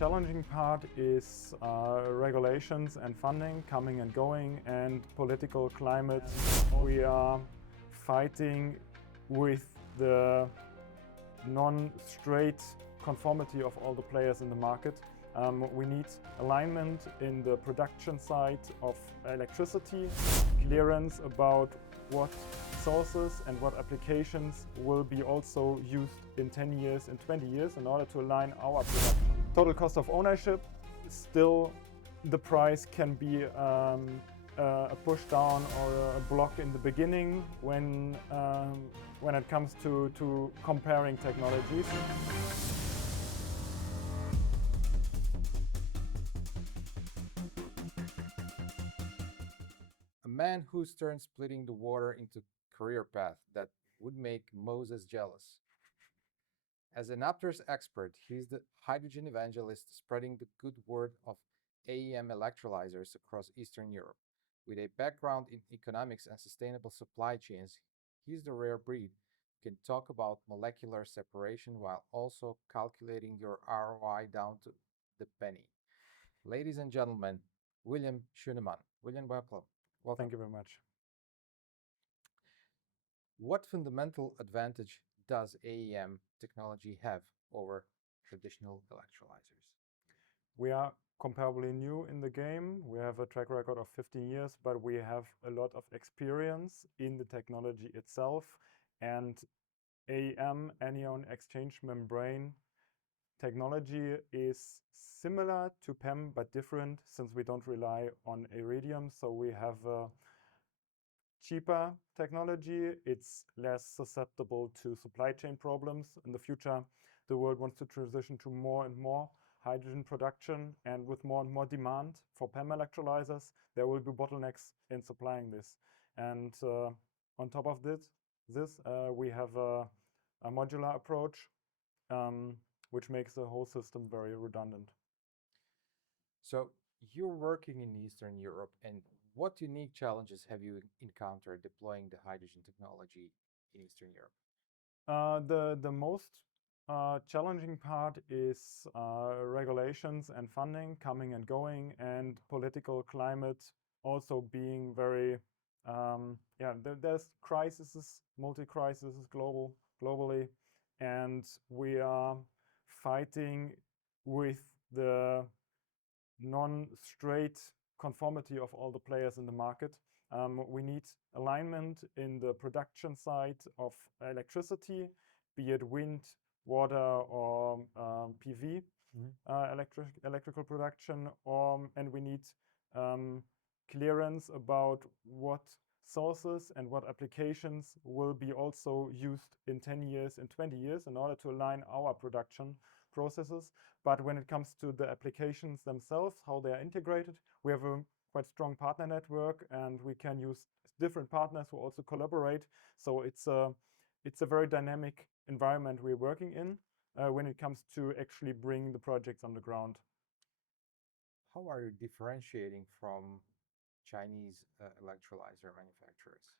challenging part is regulations and funding coming and going, and political climate. We are fighting with the non-straight conformity of all the players in the market. We need alignment in the production side of electricity, clearance about what sources and what applications will be also used in 10 years and 20 years in order to align our production. Total cost of ownership, still the price can be a push down or a block in the beginning when it comes to comparing technologies. A man who's turned splitting the water into career path that would make Moses jealous. As Enapter's expert, he's the hydrogen evangelist spreading the good word of AEM electrolyzers across Eastern Europe. With a background in economics and sustainable supply chains, he's the rare breed who can talk about molecular separation while also calculating your ROI down to the penny. Ladies and gentlemen, Wilhelm Schünemann. Wilhelm, welcome. Thank you very much. What fundamental advantage does AEM technology have over traditional electrolyzers? We are comparably new in the game. We have a track record of 15 years, but we have a lot of experience in the technology itself. And AEM, anion-exchange membrane technology, is similar to PEM but different, since we don't rely on iridium. So we have a cheaper technology. It's less susceptible to supply chain problems. In the future, the world wants to transition to more and more hydrogen production, and with more and more demand for PEM electrolyzers, there will be bottlenecks in supplying this. And on top of this, we have a modular approach, which makes the whole system very redundant. So you're working in Eastern Europe, and what unique challenges have you encountered deploying the hydrogen technology in Eastern Europe? The most challenging part is regulations and funding coming and going, and political climate also being very, there's crises, multi-crises globally, and we are fighting with the non-straight conformity of all the players in the market. We need alignment in the production side of electricity, be it wind, water, or PV, electrical production, and we need clearance about what sources and what applications will be also used in 10 years and 20 years in order to align our production processes. But when it comes to the applications themselves, how they are integrated, we have a quite strong partner network, and we can use different partners who also collaborate. So it's a very dynamic environment we're working in when it comes to actually bring the projects on the ground. How are you differentiating from Chinese electrolyzer manufacturers?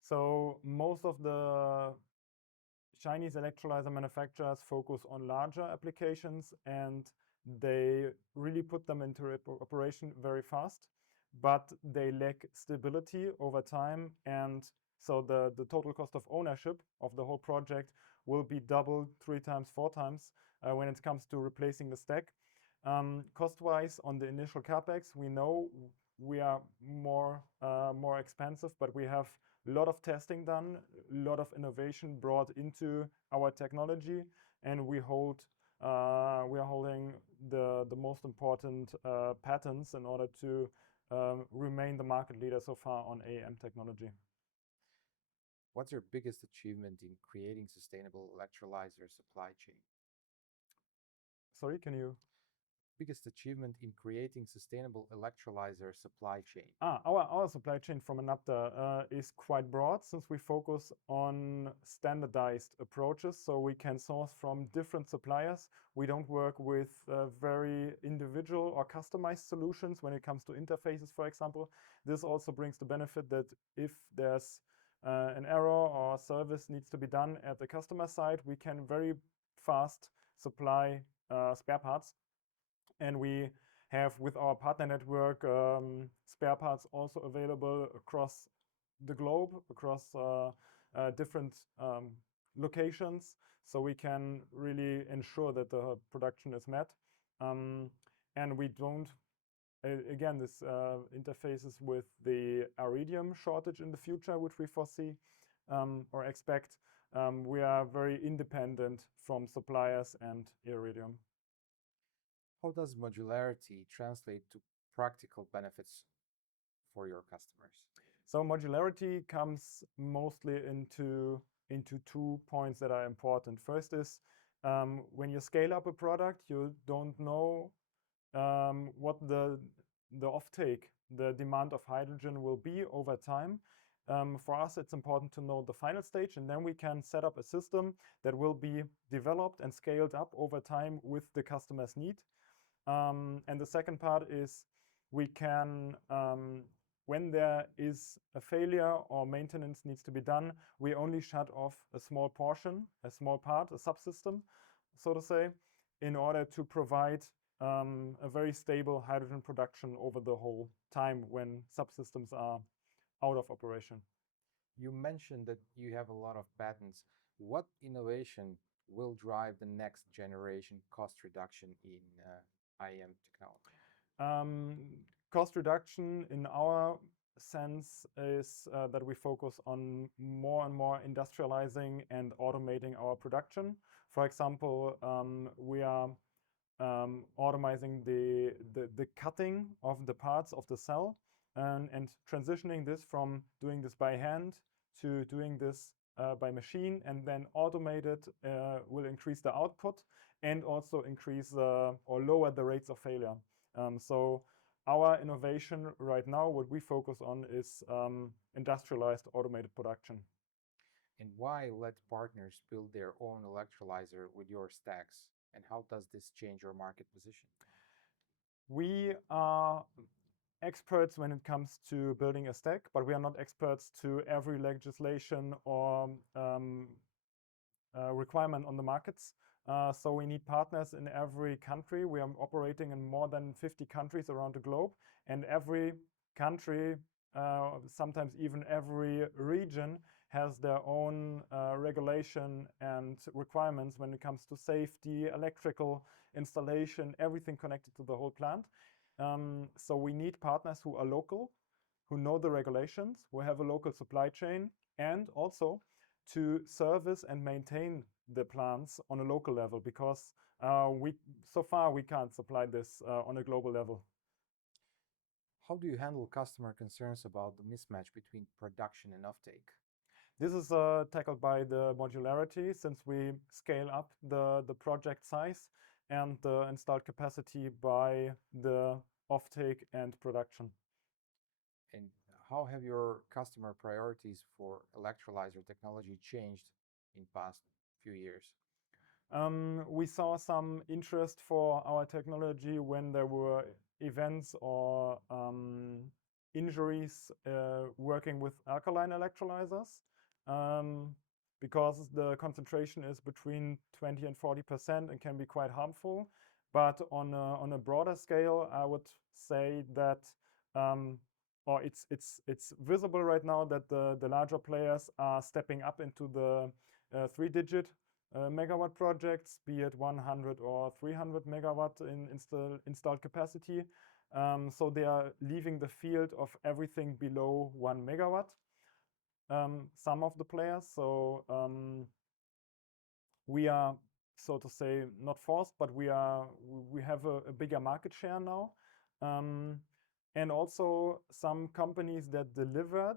So most of the Chinese electrolyzer manufacturers focus on larger applications, and they really put them into operation very fast, but they lack stability over time, and so the total cost of ownership of the whole project will be doubled 3 times, 4 times when it comes to replacing the stack. Cost-wise, on the initial capex, we know we are more expensive, but we have a lot of testing done, a lot of innovation brought into our technology, and we are holding the most important patents in order to remain the market leader so far on AEM technology. What's your biggest achievement in creating sustainable electrolyzer supply chain? Sorry, can you? Biggest achievement in creating sustainable electrolyzer supply chain? Our supply chain from Enapter is quite broad, since we focus on standardized approaches, so we can source from different suppliers. We don't work with very individual or customized solutions when it comes to interfaces, for example. This also brings the benefit that if there's an error or service needs to be done at the customer side, we can very fast supply spare parts And we have, with our partner network, spare parts also available across the globe, across different locations, so we can really ensure that the production is met. And we don't, again, this interfaces with the iridium shortage in the future, which we foresee or expect. We are very independent from suppliers and iridium. How does modularity translate to practical benefits for your customers? So modularity comes mostly into 2 points that are important. First is when you scale up a product, you don't know what the offtake, the demand of hydrogen will be over time. For us, it's important to know the final stage, and then we can set up a system that will be developed and scaled up over time with the customer's need. And the second part is we can, when there is a failure or maintenance needs to be done, we only shut off a small portion, a small part, a subsystem, so to say, in order to provide a very stable hydrogen production over the whole time when subsystems are out of operation. You mentioned that you have a lot of patents. What innovation will drive the next generation cost reduction in IEM technology? Cost reduction in our sense is that we focus on more and more industrializing and automating our production. For example, we are automizing the cutting of the parts of the cell and transitioning this from doing this by hand to doing this by machine, and then automated will increase the output and also increase or lower the rates of failure. So our innovation right now, what we focus on is industrialized automated production. And why let partners build their own electrolyzer with your stacks? And how does this change your market position? We are experts when it comes to building a stack, but we are not experts to every legislation or requirement on the markets. So we need partners in every country. We are operating in more than 50 countries around the globe, and every country, sometimes even every region, has their own regulation and requirements when it comes to safety, electrical installation, everything connected to the whole plant. So we need partners who are local, who know the regulations, who have a local supply chain, and also to service and maintain the plants on a local level, because so far we can't supply this on a global level. How do you handle customer concerns about the mismatch between production and offtake? This is tackled by the modularity, since we scale up the project size and the installed capacity by the offtake and production. And how have your customer priorities for electrolyzer technology changed in past few years? We saw some interest for our technology when there were events or injuries working with alkaline electrolyzers, because the concentration is between 20 and 40% and can be quite harmful. But on a broader scale, I would say that or it's visible right now that the larger players are stepping up into the 3-digit megawatt projects, be it 100 or 300 megawatt in installed capacity. So they are leaving the field of everything below 1 megawatt. Some of the players. So we are, so to say, not forced, but we have a bigger market share now. And also some companies that delivered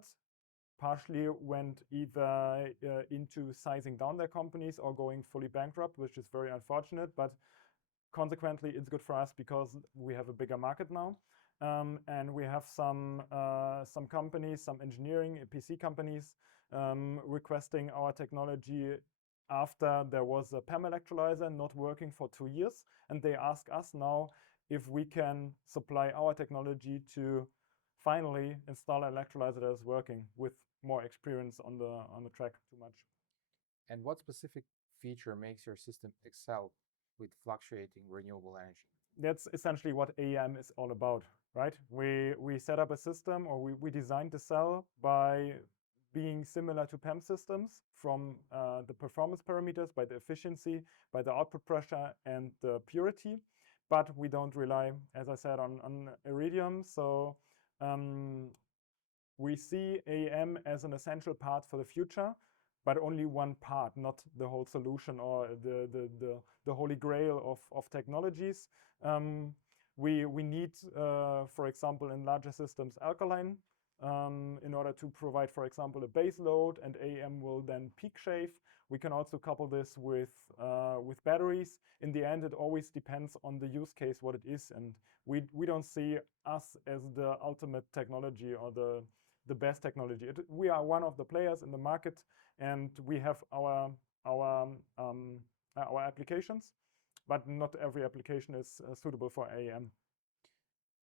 partially went either into sizing down their companies or going fully bankrupt, which is very unfortunate. But consequently, it's good for us because we have a bigger market now. And we have some companies, some engineering PC companies requesting our technology after there was a PEM electrolyzer not working for 2 years. And they ask us now if we can supply our technology to finally install an electrolyzer that is working with more experience on the track too much. And what specific feature makes your system excel with fluctuating renewable energy? that's essentially what AEM is all about, right? We set up a system, or we designed the cell by being similar to PEM systems from the performance parameters, by the efficiency, by the output pressure and the purity. But we don't rely, as I said, on iridium. So we see AEM as an essential part for the future, but only one part, not the whole solution or the holy grail of technologies. We need, for example, in larger systems, alkaline in order to provide, for example, a base load, and AEM will then peak shave. We can also couple this with batteries. In the end, it always depends on the use case, what it is, and we don't see us as the ultimate technology or the best technology. We are one of the players in the market, and we have our applications, but not every application is suitable for AEM.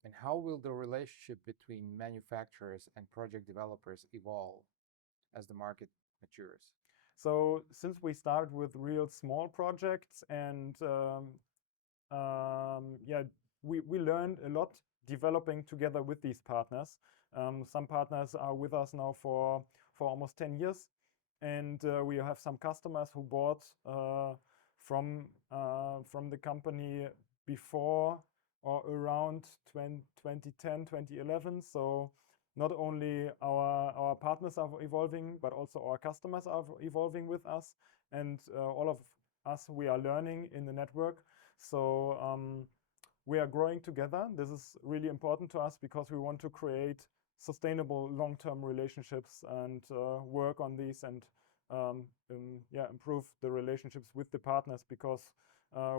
And how will the relationship between manufacturers and project developers evolve as the market matures? So since we started with real small projects, and yeah, we learned a lot developing together with these partners. Some partners are with us now for almost 10 years, and we have some customers who bought from the company before or around 2010, 2011. So not only our partners are evolving, but also our customers are evolving with us, and all of us, we are learning in the network. So we are growing together. This is really important to us because we want to create sustainable long-term relationships and work on these, and yeah, improve the relationships with the partners, because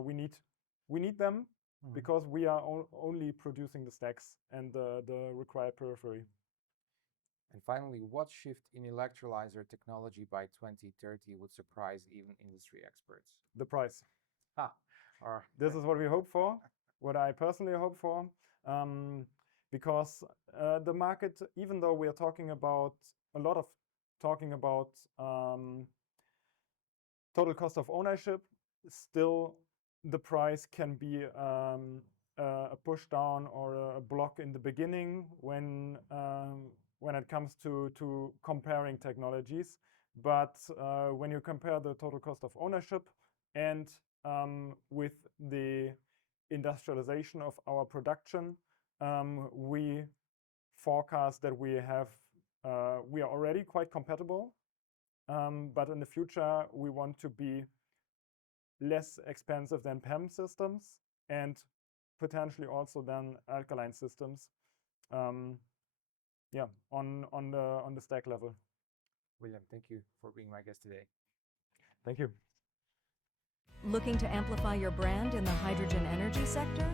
we need them, because we are only producing the stacks and the required periphery. And finally, what shift in electrolyzer technology by 2030 would surprise even industry experts? The price. This is what we hope for, what I personally hope for, because the market, even though we are talking about total cost of ownership, still the price can be a push down or a block in the beginning when it comes to comparing technologies. But when you compare the total cost of ownership and with the industrialization of our production, we forecast that we are already quite compatible, but in the future we want to be less expensive than PEM systems, and potentially also than alkaline systems. Yeah, on the stack level. William, thank you for being my guest today. Thank you. Looking to amplify your brand in the hydrogen energy sector?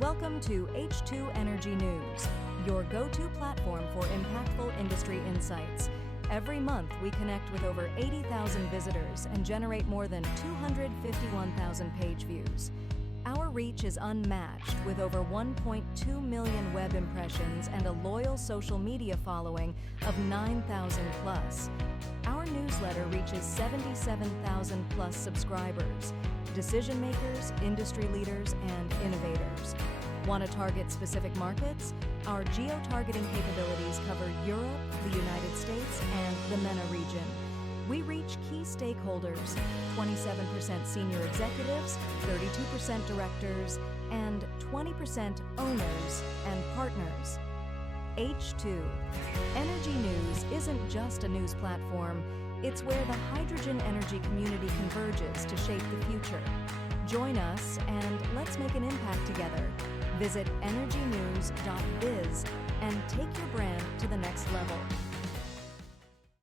Welcome to H2 Energy News, your go-to platform for impactful industry insights. Every month, we connect with over 80,000 visitors and generate more than 251,000 page views. Our reach is unmatched, with over 1.2 million web impressions and a loyal social media following of 9,000 plus. Our newsletter reaches 77,000 plus subscribers, decision makers, industry leaders, and innovators. Want to target specific markets? Our geo-targeting capabilities cover Europe, the United States, and the MENA region. We reach key stakeholders, 27% senior executives, 32% directors, and 20% owners and partners. H2. Energy News isn't just a news platform, it's where the hydrogen energy community converges to shape the future. Join us and let's make an impact together. Visit energynews.biz and take your brand to the next level.